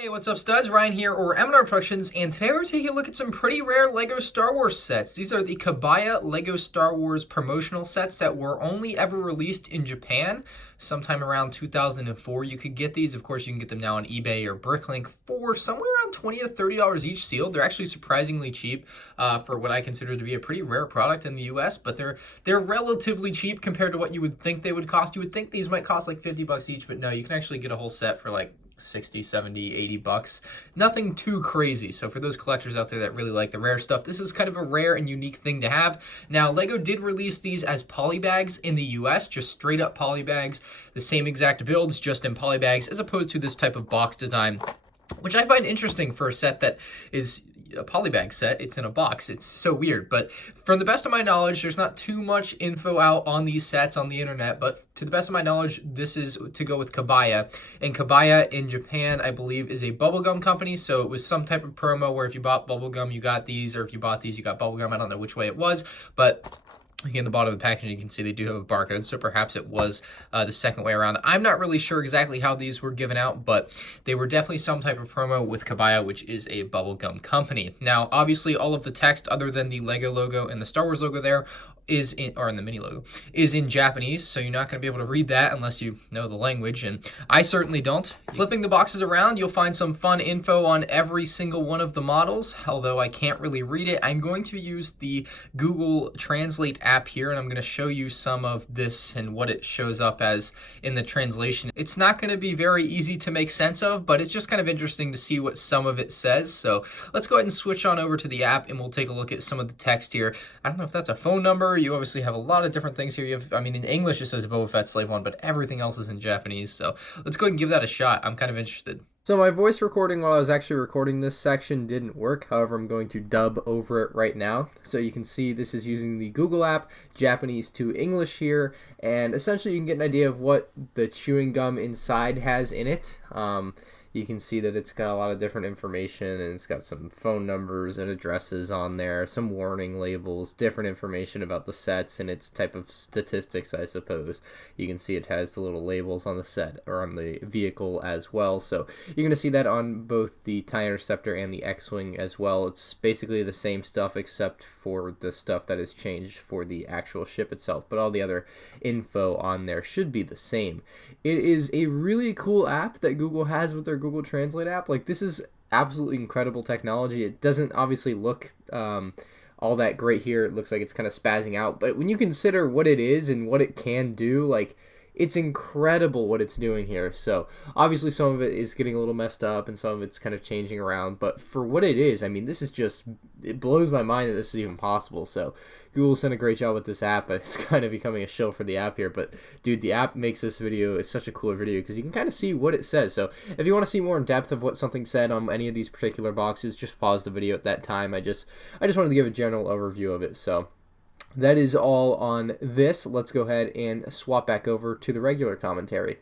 Hey, what's up studs? Ryan here, or MandRproductions, and today we're taking a look at some pretty rare LEGO Star Wars sets. These are the Kabaya LEGO Star Wars promotional sets that were only ever released in Japan sometime around 2004. You could get these, of course you can get them now on eBay or Bricklink for somewhere around $20 to $30 each sealed. They're actually surprisingly cheap for what I consider to be a pretty rare product in the US, but they're relatively cheap compared to what you would think they would cost. You would think these might cost like 50 bucks each, but no, you can actually get a whole set for like 60, 70, 80 bucks. Nothing too crazy. So for those collectors out there that really like the rare stuff, this is kind of a rare and unique thing to have. Now, LEGO did release these as polybags in the US, just straight up polybags, the same exact builds, just in polybags, as opposed to this type of box design, which I find interesting for a set that is a polybag set. It's in a box. It's so weird. But from the best of my knowledge, there's not too much info out on these sets on the internet, but to the best of my knowledge, this is to go with Kabaya. And Kabaya in Japan, I believe, is a bubblegum company. So it was some type of promo where if you bought bubblegum, you got these, or if you bought these, you got bubblegum. I don't know which way it was, but again, the bottom of the packaging, you can see they do have a barcode, so perhaps it was the second way around. I'm not really sure exactly how these were given out, but they were definitely some type of promo with Kabaya, which is a bubblegum company. Now, obviously, all of the text other than the LEGO logo and the Star Wars logo there is in, or in the mini logo, is in Japanese, so you're not going to be able to read that unless you know the language, and I certainly don't. Flipping the boxes around, you'll find some fun info on every single one of the models, although I can't really read it. I'm going to use the Google Translate app here, and I'm going to show you some of this and what it shows up as in the translation. It's not going to be very easy to make sense of, but it's just kind of interesting to see what some of it says. So let's go ahead and switch on over to the app, and we'll take a look at some of the text here. I don't know if that's a phone number. You obviously have a lot of different things here. You have, I mean, in English it says Boba Fett Slave 1, but everything else is in Japanese. So let's go ahead and give that a shot. I'm kind of interested. So my voice recording while I was actually recording this section didn't work. However, I'm going to dub over it right now. So you can see this is using the Google app, Japanese to English here. And essentially you can get an idea of what the chewing gum inside has in it. You can see that it's got a lot of different information, and it's got some phone numbers and addresses on there, some warning labels, different information about the sets and its type of statistics, I suppose. You can see it has the little labels on the set, or on the vehicle as well. So you're going to see that on both the TIE Interceptor and the X-Wing as well. It's basically the same stuff except for the stuff that is changed for the actual ship itself, but all the other info on there should be the same. It is a really cool app that Google has with their Google Translate app. Like, this is absolutely incredible technology. It doesn't obviously look all that great here. It looks like it's kind of spazzing out, but when you consider what it is and what it can do, like, it's incredible what it's doing here. So obviously some of it is getting a little messed up and some of it's kind of changing around, but for what it is, I mean, this is just, it blows my mind that this is even possible. So Google's done a great job with this app. It's kind of becoming a shill for the app here, but dude, the app makes this video, it's such a cooler video because you can kind of see what it says. So if you want to see more in depth of what something said on any of these particular boxes, just pause the video at that time. I just wanted to give a general overview of it. So that is all on this. Let's go ahead and swap back over to the regular commentary.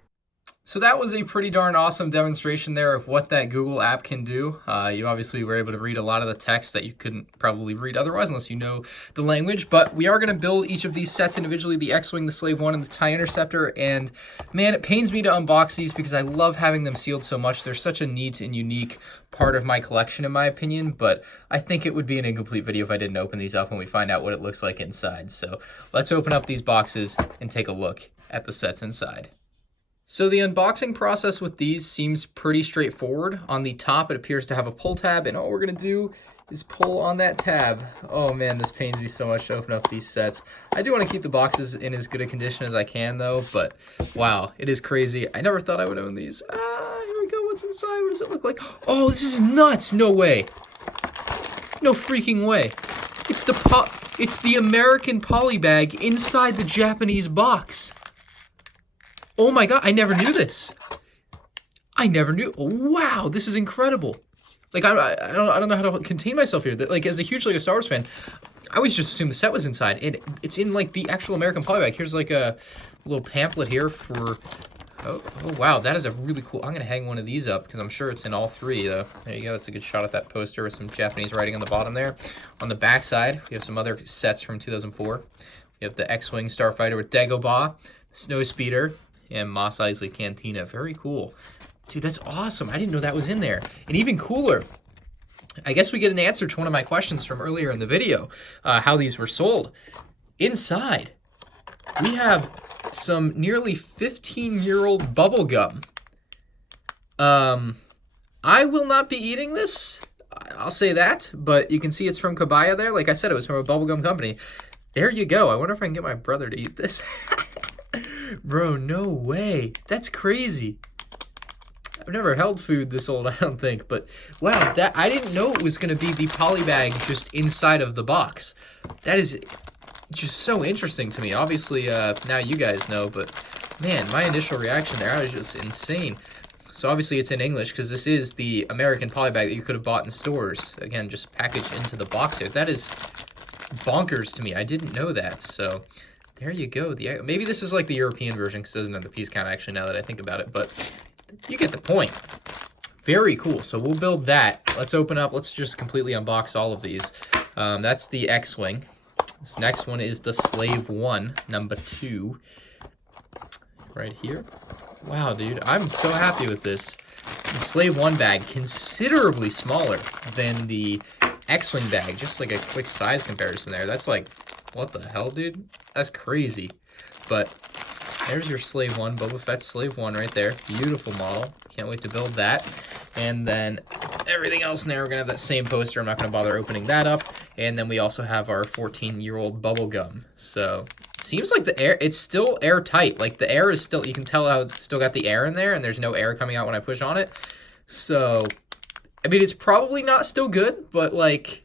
So that was a pretty darn awesome demonstration there of what that Google app can do. You obviously were able to read a lot of the text that you couldn't probably read otherwise unless you know the language. But we are going to build each of these sets individually, the X-Wing, the Slave 1, and the TIE Interceptor. And man, it pains me to unbox these because I love having them sealed so much. They're such a neat and unique part of my collection in my opinion, but I think it would be an incomplete video if I didn't open these up and we find out what it looks like inside. So let's open up these boxes and take a look at the sets inside. So the unboxing process with these seems pretty straightforward. On the top, it appears to have a pull tab, and all we're gonna do is pull on that tab. Oh man, this pains me so much to open up these sets. I do want to keep the boxes in as good a condition as I can though, but wow, it is crazy. I never thought I would own these. Here we go, what's inside? What does it look like? Oh, this is nuts, no way. No freaking way. It's the American polybag inside the Japanese box. Oh my god, I never knew this. I never knew. Oh, wow, this is incredible. Like, I don't know how to contain myself here. Like, as a huge LEGO Star Wars fan, I always just assumed the set was inside. It's in, like, the actual American polybag. Here's, like, a little pamphlet here for... Oh, wow, that is a really cool... I'm going to hang one of these up because I'm sure it's in all three. There you go. That's a good shot at that poster with some Japanese writing on the bottom there. On the back side, we have some other sets from 2004. We have the X-Wing Starfighter with Dagobah, Snow Speeder, and Mos Eisley Cantina. Very cool. Dude, that's awesome. I didn't know that was in there. And even cooler, I guess we get an answer to one of my questions from earlier in the video, how these were sold. Inside, we have some nearly 15-year-old bubble gum. I will not be eating this. I'll say that, but you can see it's from Kabaya there. Like I said, it was from a bubblegum company. There you go. I wonder if I can get my brother to eat this. Bro, no way. That's crazy. I've never held food this old, I don't think, but wow, that I didn't know it was going to be the polybag just inside of the box. That is just so interesting to me. Obviously, now you guys know, but man, my initial reaction there, I was just insane. So obviously it's in English because this is the American polybag that you could have bought in stores. Again, just packaged into the box here. That is bonkers to me. I didn't know that. So there you go. Maybe this is like the European version because it doesn't have the piece count actually now that I think about it, but you get the point. Very cool. So we'll build that. Let's open up. Let's just completely unbox all of these. That's the X-Wing. This next one is the Slave 1, number 2. Right here. Wow, dude. I'm so happy with this. The Slave 1 bag, considerably smaller than the X-Wing bag. Just like a quick size comparison there. That's like, what the hell, dude? That's crazy. But there's your Slave 1, Boba Fett Slave 1 right there. Beautiful model. Can't wait to build that. And then everything else in there, we're going to have that same poster. I'm not going to bother opening that up. And then we also have our 14-year-old bubblegum. So seems like the air, it's still airtight. Like the air is still, you can tell how it's still got the air in there and there's no air coming out when I push on it. So, I mean, it's probably not still good, but like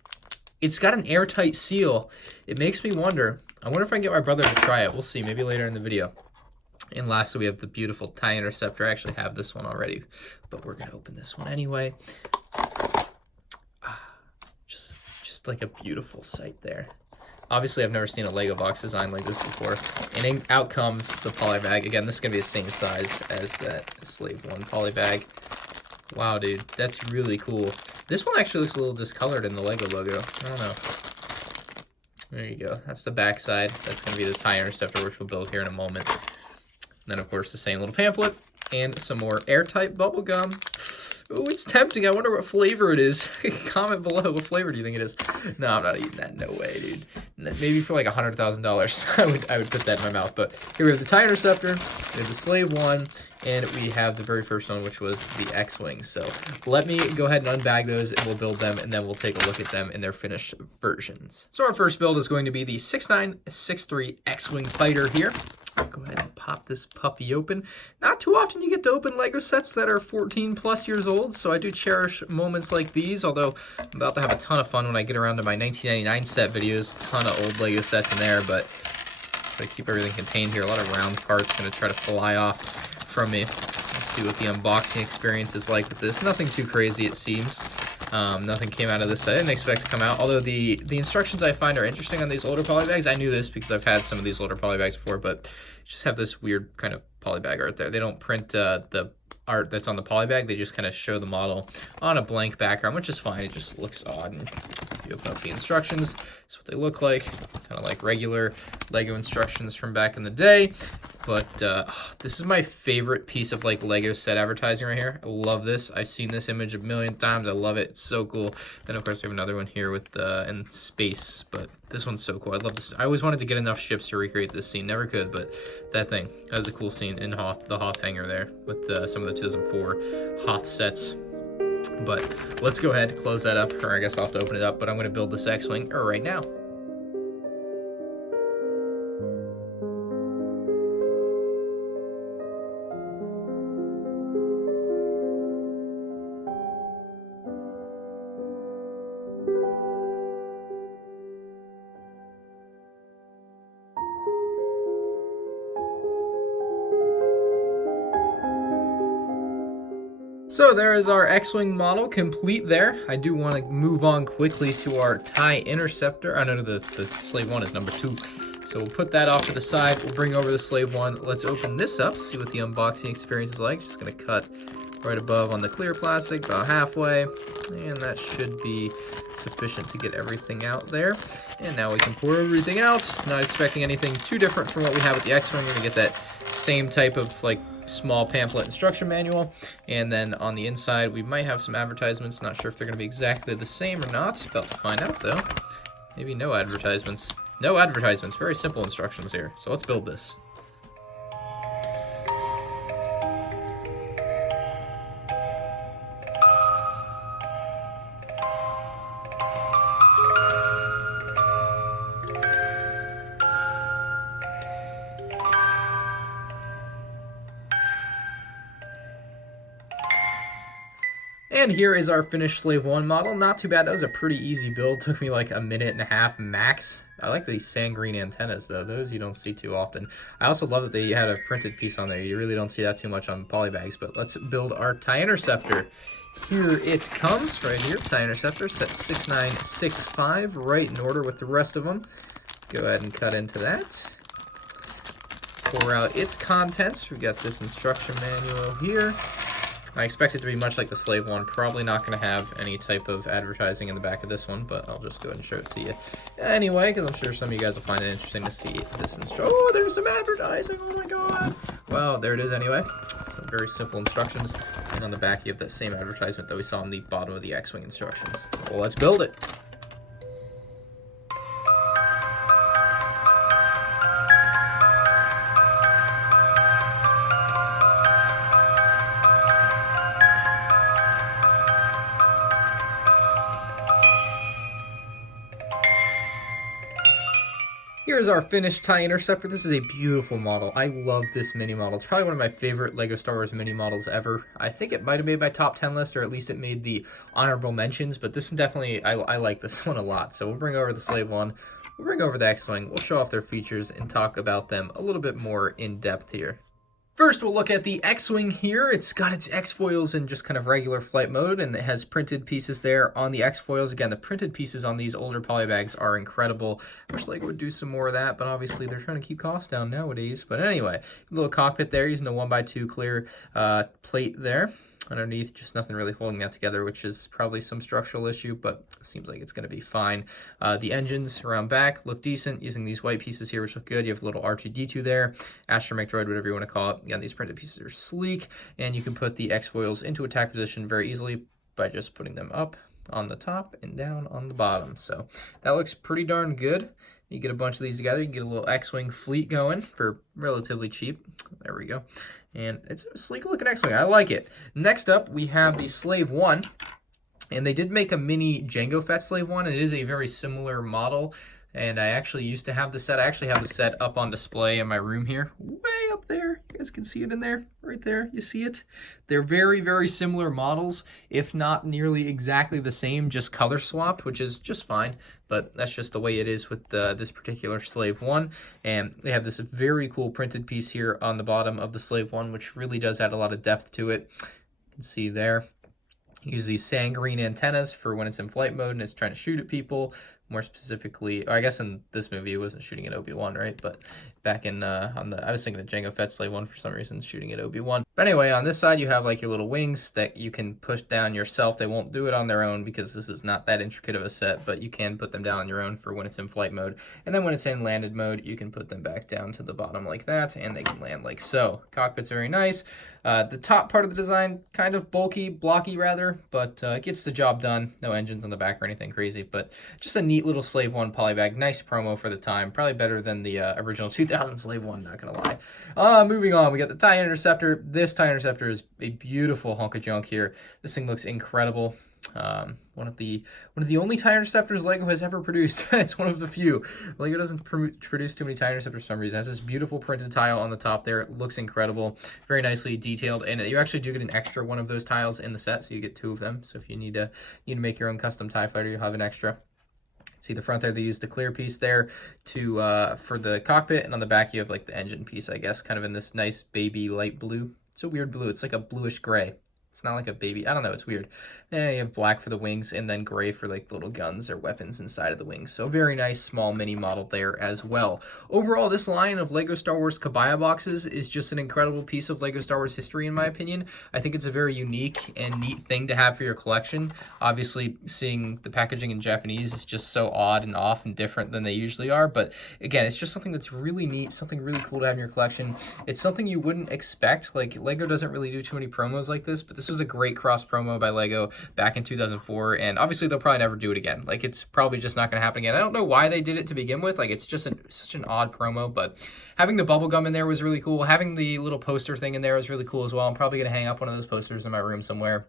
it's got an airtight seal. It makes me wonder. I wonder if I can get my brother to try it. We'll see, maybe later in the video. And lastly, we have the beautiful TIE Interceptor. I actually have this one already, but we're going to open this one anyway. Just like a beautiful sight there. Obviously, I've never seen a Lego box design like this before. And out comes the polybag. Again, this is going to be the same size as that Slave 1 polybag. Wow, dude, that's really cool. This one actually looks a little discolored in the Lego logo. I don't know. There you go. That's the back side. That's going to be the TIE Interceptor, which we'll build here in a moment. Then, of course, the same little pamphlet and some more airtight bubble gum. Oh, it's tempting. I wonder what flavor it is. Comment below. What flavor do you think it is? No, I'm not eating that. No way, dude. Maybe for like $100,000, I would put that in my mouth. But here we have the TIE Interceptor, we have the Slave 1, and we have the very first one, which was the X-Wing. So let me go ahead and unbag those, and we'll build them, and then we'll take a look at them in their finished versions. So our first build is going to be the 6963 X-Wing fighter here. Go ahead and pop this puppy open. Not too often you get to open Lego sets that are 14 plus years old, so I do cherish moments like these, although I'm about to have a ton of fun when I get around to my 1999 set videos. Ton of old Lego sets in there, but try to keep everything contained here. A lot of round parts going to try to fly off from me. Let's see what the unboxing experience is like with this. Nothing too crazy, it seems. Nothing came out of this that I didn't expect to come out, although the instructions I find are interesting on these older polybags. I knew this because I've had some of these older polybags before, but just have this weird kind of polybag art there. They don't print the art that's on the polybag. They just kind of show the model on a blank background, which is fine. It just looks odd. And if you open up the instructions, that's what they look like. Kind of like regular Lego instructions from back in the day. But this is my favorite piece of like Lego set advertising right here. I love this. I've seen this image a million times. I love it. It's so cool. Then of course we have another one here with in space, but this one's so cool. I love this. I always wanted to get enough ships to recreate this scene. Never could, but that was a cool scene in Hoth, the Hoth hangar there with some of the 2004 Hoth sets. But let's go ahead, close that up, or I guess I'll have to open it up, but I'm going to build this X-Wing right now. So there is our X-Wing model complete there. I do want to move on quickly to our TIE Interceptor. I know the Slave 1 is number 2. So we'll put that off to the side. We'll bring over the Slave 1. Let's open this up, see what the unboxing experience is like. Just going to cut right above on the clear plastic, about halfway. And that should be sufficient to get everything out there. And now we can pour everything out. Not expecting anything too different from what we have with the X-Wing. We're going to get that same type of like small pamphlet instruction manual, and then on the inside we might have some advertisements. Not sure if they're going to be exactly the same or not. About to find out though. Maybe no advertisements. No advertisements. Very simple instructions here. So let's build this. And here is our finished Slave 1 model. Not too bad. That was a pretty easy build. Took me like a minute and a half max. I like these sand green antennas though. Those you don't see too often. I also love that they had a printed piece on there. You really don't see that too much on polybags. But let's build our tie interceptor. Here it comes right here. Tie interceptor set 6965, right in order with the rest of them. Go ahead and cut into that. Pour out its contents. We got this instruction manual here. I expect it to be much like the Slave 1. Probably not going to have any type of advertising in the back of this one, but I'll just go ahead and show it to you anyway, because I'm sure some of you guys will find it interesting to see this instruction. Oh, there's some advertising. Oh my god. Well, there it is anyway. So very simple instructions. And on the back, you have that same advertisement that we saw on the bottom of the X-Wing instructions. Well, let's build it. Here's our finished TIE Interceptor. This is a beautiful model. I love this mini model. It's probably one of my favorite LEGO Star Wars mini models ever. I think it might have made my top 10 list, or at least it made the honorable mentions, but this is definitely, I like this one a lot. So we'll bring over the Slave 1, we'll bring over the X-Wing, we'll show off their features and talk about them a little bit more in depth here. First, we'll look at the X-Wing here. It's got its X-foils in just kind of regular flight mode, and it has printed pieces there on the X-foils. Again, the printed pieces on these older polybags are incredible. I wish LEGO would do some more of that, but obviously they're trying to keep costs down nowadays. But anyway, little cockpit there using the 1x2 clear plate there. Underneath, just nothing really holding that together, which is probably some structural issue, but it seems like it's going to be fine. The engines around back look decent using these white pieces here, which look good. You have a little R2-D2 there, astromech droid, whatever you want to call it. Again, these printed pieces are sleek, and you can put the X-foils into attack position very easily by just putting them up on the top and down on the bottom. So that looks pretty darn good. You get a bunch of these together, you can get a little X-Wing fleet going for relatively cheap. There we go. And it's a sleek looking X-Wing. I like it. Next up, we have the Slave 1. And they did make a mini Jango Fett Slave 1. It is a very similar model. And I actually used to have the set. I actually have the set up on display in my room here. Way up there. You guys can see it in there. Right there. You see it? They're very, very similar models. If not nearly exactly the same. Just color swapped, which is just fine. But that's just the way it is with this particular Slave 1. And they have this very cool printed piece here on the bottom of the Slave 1, which really does add a lot of depth to it. You can see there. Use these sand green antennas for when it's in flight mode and it's trying to shoot at people. More specifically, or I guess in this movie it wasn't shooting at Obi-Wan, right? But back in I was thinking of Jango Fett Slave 1 for some reason, shooting at Obi-Wan. But anyway, on this side you have like your little wings that you can push down yourself. They won't do it on their own because this is not that intricate of a set, but you can put them down on your own for when it's in flight mode. And then when it's in landed mode, you can put them back down to the bottom like that, and they can land like so. Cockpit's very nice. The top part of the design, kind of bulky, blocky rather, but gets the job done. No engines on the back or anything crazy, but just a neat little Slave 1 polybag. Nice promo for the time. Probably better than the original 2000 Slave 1, not gonna lie. Moving on, we got the TIE Interceptor. This TIE Interceptor is a beautiful hunk of junk here. This thing looks incredible. One of the only TIE Interceptors LEGO has ever produced. It's one of the few. LEGO doesn't produce too many TIE Interceptors for some reason. It has this beautiful printed tile on the top there. It looks incredible. Very nicely detailed. And you actually do get an extra one of those tiles in the set, so you get 2 of them. So if you need to make your own custom TIE fighter, you'll have an extra. See the front there, they used the clear piece there to for the cockpit, and on the back you have like the engine piece, I guess, kind of in this nice baby light blue. It's a weird blue. It's like a bluish gray. It's not like a baby. I don't know. It's weird. Yeah, you have black for the wings and then gray for like the little guns or weapons inside of the wings. So very nice small mini model there as well. Overall, this line of LEGO Star Wars Kabaya boxes is just an incredible piece of LEGO Star Wars history in my opinion. I think it's a very unique and neat thing to have for your collection. Obviously, seeing the packaging in Japanese is just so odd and off and different than they usually are. But again, it's just something that's really neat, something really cool to have in your collection. It's something you wouldn't expect. Like LEGO doesn't really do too many promos like this, but this was a great cross promo by LEGO back in 2004, and obviously they'll probably never do it again. Like it's probably just not going to happen again. I don't know why they did it to begin with. Like it's just such an odd promo, but having the bubblegum in there was really cool. Having the little poster thing in there was really cool as well. I'm probably going to hang up one of those posters in my room somewhere.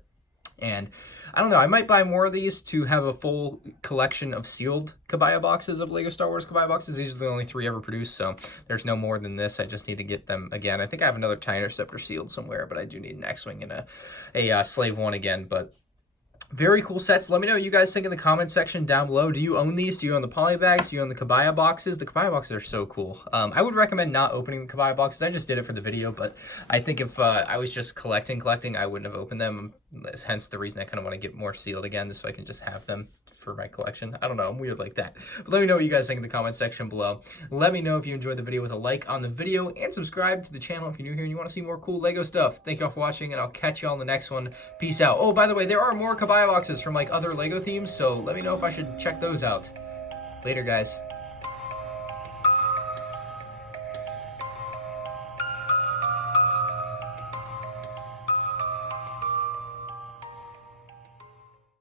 And I don't know, I might buy more of these to have a full collection of sealed Kabaya boxes of LEGO Star Wars Kabaya boxes. These are the only 3 ever produced, so there's no more than this. I just need to get them again. I think I have another TIE Interceptor sealed somewhere, but I do need an X-Wing and a Slave 1 again. But very cool sets. Let me know what you guys think in the comment section down below. Do you own these? Do you own the polybags? Do you own the Kabaya boxes? The Kabaya boxes are so cool. I would recommend not opening the Kabaya boxes. I just did it for the video, but I think if I was just collecting, I wouldn't have opened them. Hence the reason I kind of want to get more sealed again, so I can just have them for my collection. I don't know, I'm weird like that. But let me know what you guys think in the comment section below. Let me know if you enjoyed the video with a like on the video, and subscribe to the channel if you're new here and you want to see more cool LEGO stuff. Thank you all for watching, and I'll catch you all in the next one. Peace out. Oh, by the way, there are more Kabaya boxes from like other LEGO themes, so let me know if I should check those out. Later, guys.